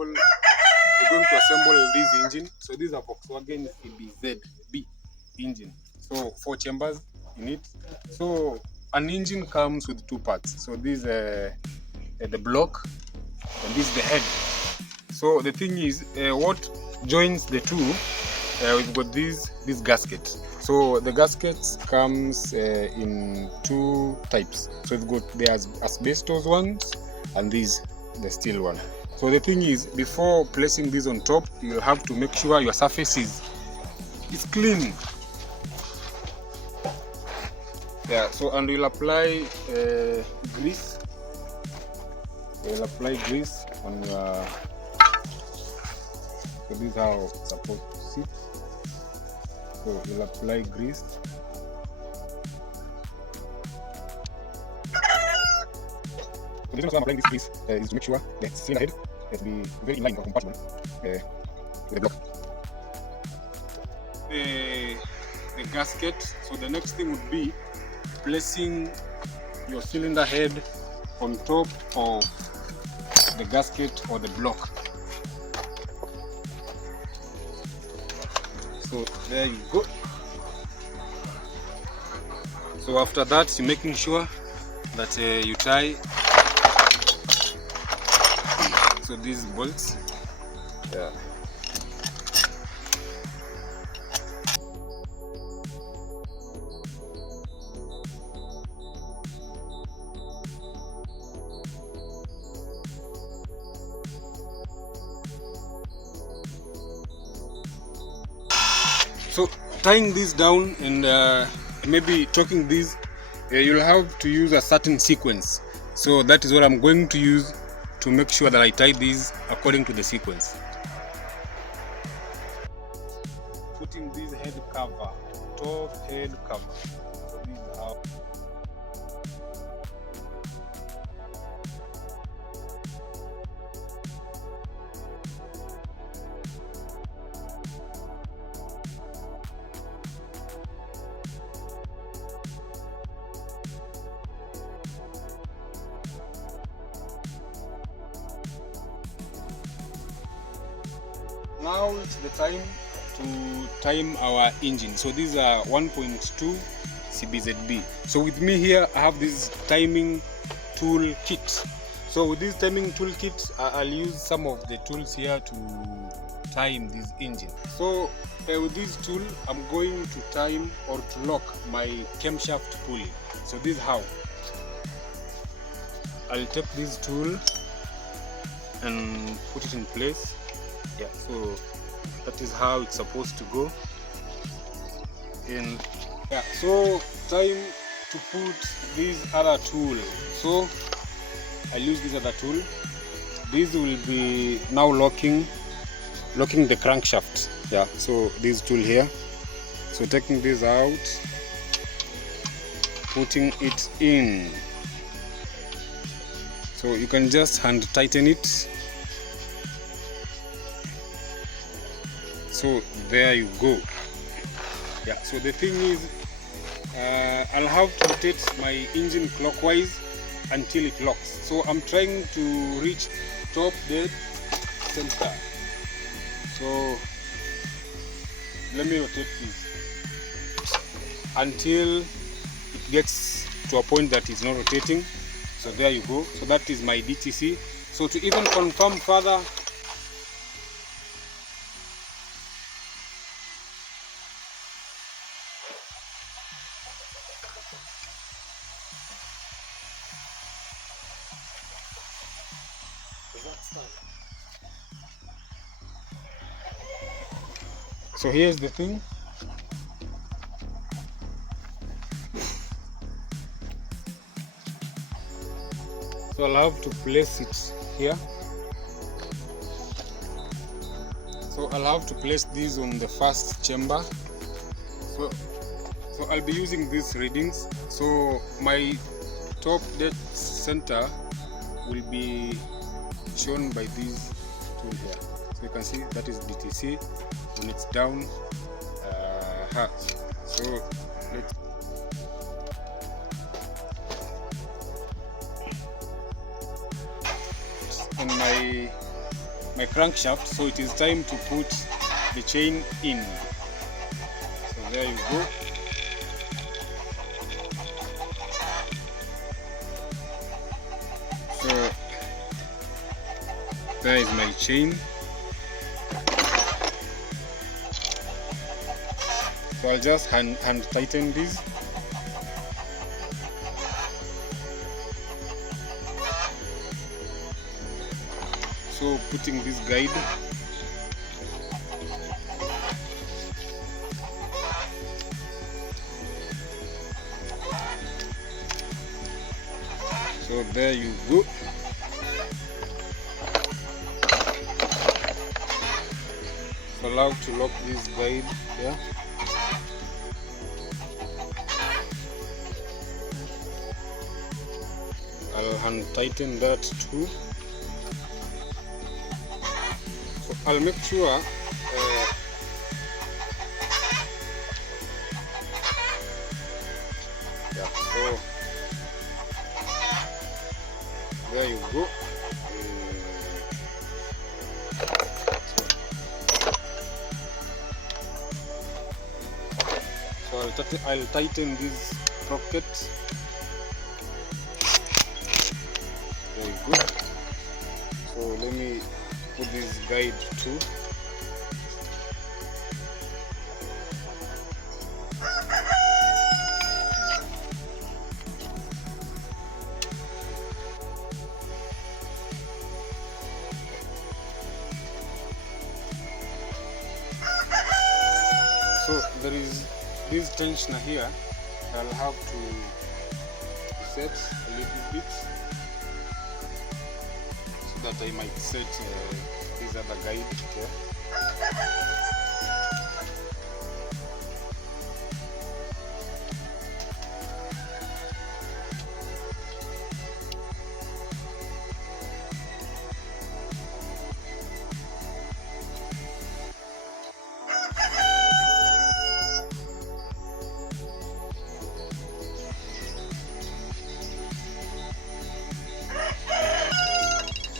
assemble this engine. So this is a Volkswagen CBZB engine. So 4 chambers in it. So an engine comes with 2 parts. So this is the block and this is the head. So the thing is, what joins the two, we've got this gasket. So the gaskets comes in 2 types. So we've got the asbestos ones and these the steel one. So the thing is, before placing this on top, you'll have to make sure your surface is clean. Yeah. So and we'll apply grease. We'll apply grease on your. So this is how it's supposed to sit. So we'll apply grease. So the reason I'm applying this grease is to make sure that cylinder head has to be very in line or compatible with the block. The gasket. So the next thing would be placing your cylinder head on top of the gasket or the block. So there you go. So after that, you're making sure that you tie. So these bolts. Yeah. So tying this down and maybe choking this, you'll have to use a certain sequence. So that is what I'm going to use to make sure that I tie these according to the sequence. Putting this head cover, top head cover. So this is how. Now it's the time to time our engine. So these are 1.2 CBZB. So with me here, I have this timing tool kit. So with this timing tool kit, I'll use some of the tools here to time this engine. So with this tool, I'm going to time or to lock my camshaft pulley. So this is how. I'll take this tool and put it in place. Yeah, so that is how it's supposed to go. And yeah, so time to put this other tool. So I'll use this other tool. This will be now locking the crankshaft. Yeah, so this tool here. So taking this out, putting it in. So you can just hand tighten it. So there you go. Yeah, so the thing is, I'll have to rotate my engine clockwise until it locks. So I'm trying to reach top dead center. So let me rotate this until it gets to a point that is not rotating. So there you go. So that is my DTC. So to even confirm further, so here's the thing. So I'll have to place it here. So I'll have to place these on the first chamber. So I'll be using these readings. So my top dead center will be shown by this tool here. So you can see that is DTC when it's down. So let's on my my crankshaft, so it is time to put the chain in. So there you go. So there is my chain. So I'll just hand tighten this. So putting this guide. So there you go. So allow to lock this guide here. I'll hand tighten that too. So I'll make sure so there you go. So I'll tighten this sprocket. Very good. So let me put this guide too. So there is this tensioner here. I'll have to set a little bit so that I might set this other guide here.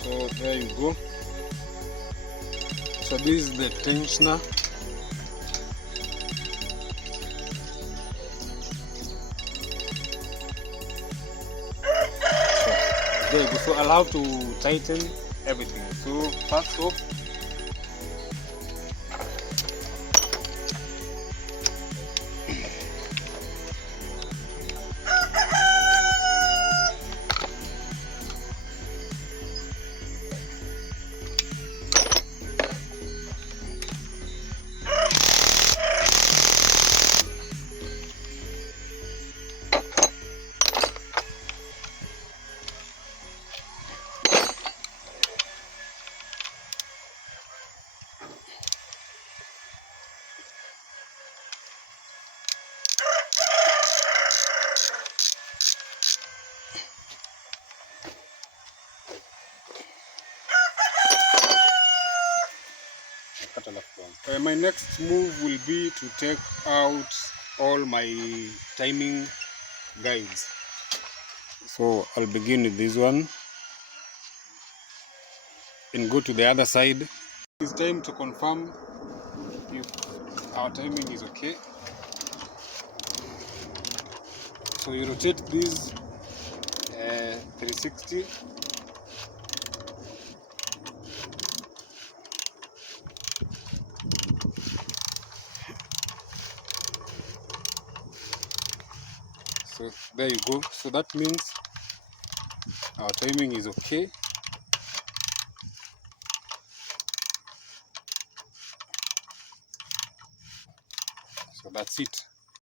So there you go. So this is the tensioner. So there you go. So I'll have to tighten everything. So first off, my next move will be to take out all my timing guides. So I'll begin with this one and go to the other side. It's time to confirm if our timing is okay. So you rotate this 360. So there you go. So that means our timing is okay. So that's it.